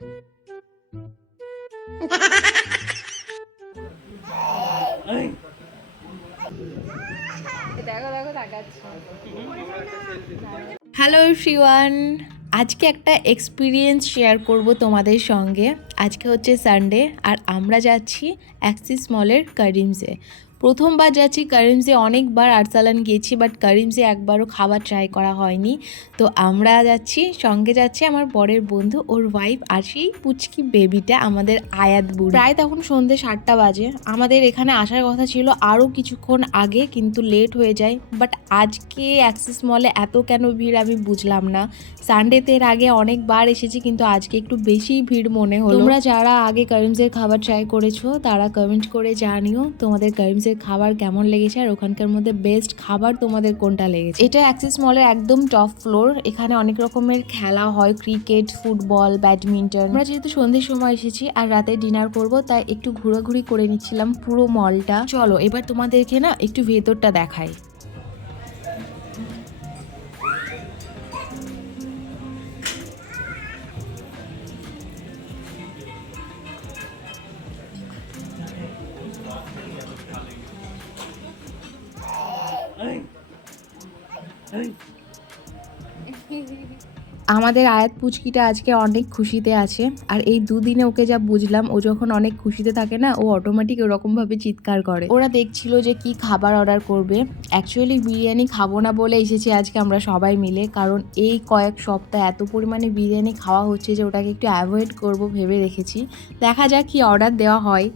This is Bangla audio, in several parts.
হ্যালো এভরিওয়ান, আজকে একটা এক্সপিরিয়েন্স শেয়ার করব তোমাদের সঙ্গে। আজকে হচ্ছে সানডে আর আমরা যাচ্ছি অ্যাক্সিস মলের কারিমসে। প্রথমবার যাচ্ছি কারিমসে, অনেকবার আরসালান গিয়েছি বাট কারিমসে একবারও খাবার ট্রাই করা হয়নি। তো আমরা যাচ্ছি, সঙ্গে যাচ্ছে আমার বরের বন্ধু, ওর ওয়াইফ আর সেই পুচকি বেবিটা আমাদের আয়াত বুড়ি। প্রায় তখন সন্ধ্যে 7টা বাজে। আমাদের এখানে আসার কথা ছিল আরও কিছুক্ষণ আগে, কিন্তু লেট হয়ে যায়। বাট আজকে অ্যাক্সিস মলে এত কেন ভিড় আমি বুঝলাম না। সানডেতে এর আগে অনেকবার এসেছি, কিন্তু আজকে একটু বেশি ভিড় মনে হলো। তোমরা যারা আগে কারিমসের খাবার ট্রাই করেছো তারা কমেন্ট করে জানিও তোমাদের কারিমসের খাবার কেমন লেগেছে আর ওখানকার মধ্যে বেস্ট খাবার তোমাদের কোনটা লেগেছে। এটা অ্যাক্সিস মলের একদম টপ ফ্লোর। এখানে অনেক রকমের খেলা হয়, ক্রিকেট, ফুটবল, ব্যাডমিন্টন। আমরা যেহেতু সন্ধ্যের সময় এসেছি আর রাতে ডিনার করব, তাই একটু ঘোরাঘুরি করে নিচ্ছিলাম পুরো মলটা। চলো এবার তোমাদেরকে না একটু ভেতরটা দেখাই। আমাদের আয়াত পুচকিটা আজকে অনেক খুশিতে আছে, আর এই দুদিনে ওকে যা বুঝলাম, ও যখন অনেক খুশিতে থাকে না, ও অটোমেটিক ওরকমভাবে চিৎকার করে। ওরা দেখছিল যে কি খাবার অর্ডার করবে। অ্যাকচুয়ালি বিরিয়ানি খাবো না বলে এসেছি আজকে আমরা সবাই মিলে, কারণ এই কয়েক সপ্তাহ এত পরিমাণে বিরিয়ানি খাওয়া হচ্ছে যে ওটাকে একটু অ্যাভয়েড করব ভেবে রেখেছি। দেখা যাক কি অর্ডার দেওয়া হয়।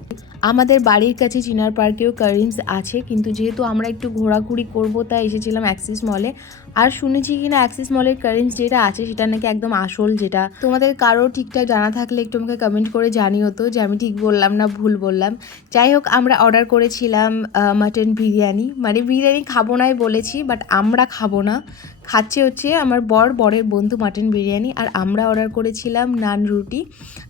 আমাদের বাড়ির কাছে চিনার পার্কেও কারিমস আছে, কিন্তু যেহেতু আমরা একটু ঘোরাঘুরি করবো তাই এসেছিলাম অ্যাক্সিস মলে। আর শুনেছি কিনা অ্যাক্সিস মলের কারিমস যেটা আছে সেটা নাকি একদম আসল। যেটা তোমাদের কারো ঠিকঠাক জানা থাকলে একটু আমাকে কমেন্ট করে জানিও তো যে আমি ঠিক বললাম না ভুল বললাম। যাই হোক, আমরা অর্ডার করেছিলাম মাটন বিরিয়ানি। মানে বিরিয়ানি খাবো নাই বলেছি, বাট আমরা খাবো না, খাচ্ছে হচ্ছে আমার বরের বন্ধু মাটন বিরিয়ানি। আর আমরা অর্ডার করেছিলাম নান রুটি,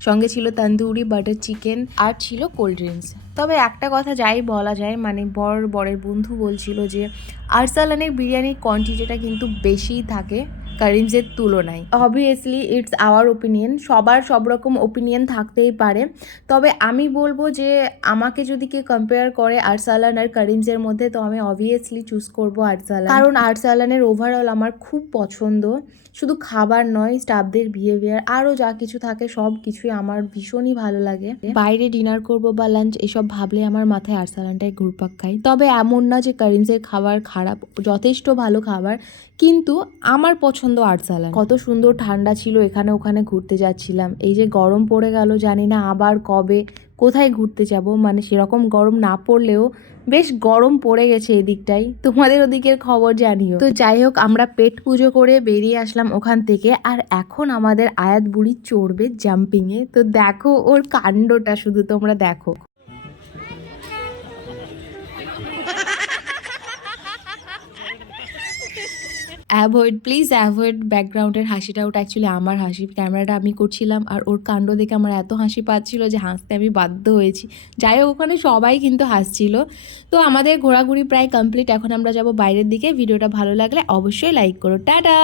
সঙ্গে ছিল তন্দুরি, বাটার চিকেন আর ছিল কোল্ড ড্রিঙ্কস। তবে একটা কথা যাই বলা যায়, মানে বরের বন্ধু বলছিল যে আরসালানের বিরিয়ানির কোয়ান্টিটিটা কিন্তু বেশিই থাকে কারিমসের তুলনায়। অবভিয়াসলি ইটস আওয়ার ওপিনিয়ন, সবার সব রকম ওপিনিয়ন থাকতেই পারে। তবে আমি বলবো যে আমাকে যদি কেউ কম্পেয়ার করে আরসালান আর কারিমসের মধ্যে, তো আমি অবভিয়াসলি চুজ করবো আরসালান, কারণ আরসালানের ওভারঅল আমার খুব পছন্দ। শুধু খাবার নয়, স্টাফদের বিহেভিয়ার, আরও যা কিছু থাকে সব কিছুই আমার ভীষণই ভালো লাগে। বাইরে ডিনার করব বা লাঞ্চ এসব ভাবলে আমার মাথায় আরসালানটাই ঘুরপাক খায়। তবে এমন না যে কারিমসের খাবার খারাপ, যথেষ্ট ভালো খাবার, কিন্তু আমার পছন্দ আরসালান। কত সুন্দর ঠান্ডা ছিল, এখানে ওখানে ঘুরতে যাচ্ছিলাম। এই যে গরম পড়ে গেল, জানি না আবার কবে কোথায় ঘুরতে যাব। মানে সেরকম গরম না পড়লেও বেশ গরম পড়ে গেছে এদিকটাই। তোমাদের ওদিকের খবর জানিও। তো যাই হোক, আমরা পেট পুজো করে বেরিয়ে আসলাম ওখান থেকে। আর এখন আমাদের আয়াত বুড়ি চড়বে জাম্পিংয়ে। তো দেখো ওর কাণ্ডটা, শুধু তোমরা দেখো। প্লিজ অ্যাভয়েড ব্যাকগ্রাউন্ডের হাসিটা। ওটা অ্যাকচুয়ালি আমার হাসি, ক্যামেরাটা আমি করছিলাম আর ওর কাণ্ড দেখে আমার এত হাসি পাচ্ছিল যে হাসতে আমি বাধ্য হয়েছি। যাই হোক, ওখানে সবাই কিন্তু হাসছিল। তো আমাদের ঘোরাঘুরি প্রায় কমপ্লিট, এখন আমরা যাব বাইরের দিকে। ভিডিওটা ভালো লাগলে অবশ্যই লাইক করো। টাটা।